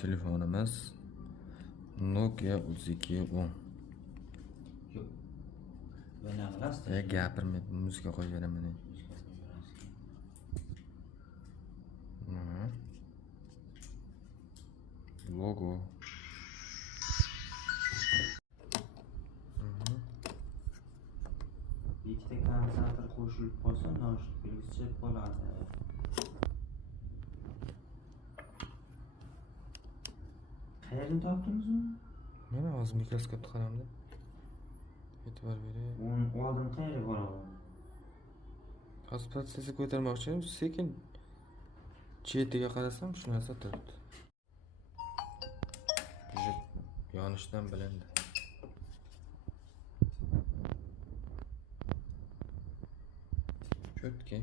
telefonimiz Nokia 3210. Yo'q. Buni qilasiz. Gapirmay muzika qo'yib beraman. Logo. Ikkita kondensator qo'shilib qolsa, noshud belgisi bo'ladi. Qayerdan topdingizmi? Mana hozir mikroskopni qaramda. E'tibor bering. Uni oldin qayerga boraman? Hozir protsessi ko'tarmoqchi, sekin chetiga qarasam shu narsa turibdi. Yonishdan bilindi. Cho'tki.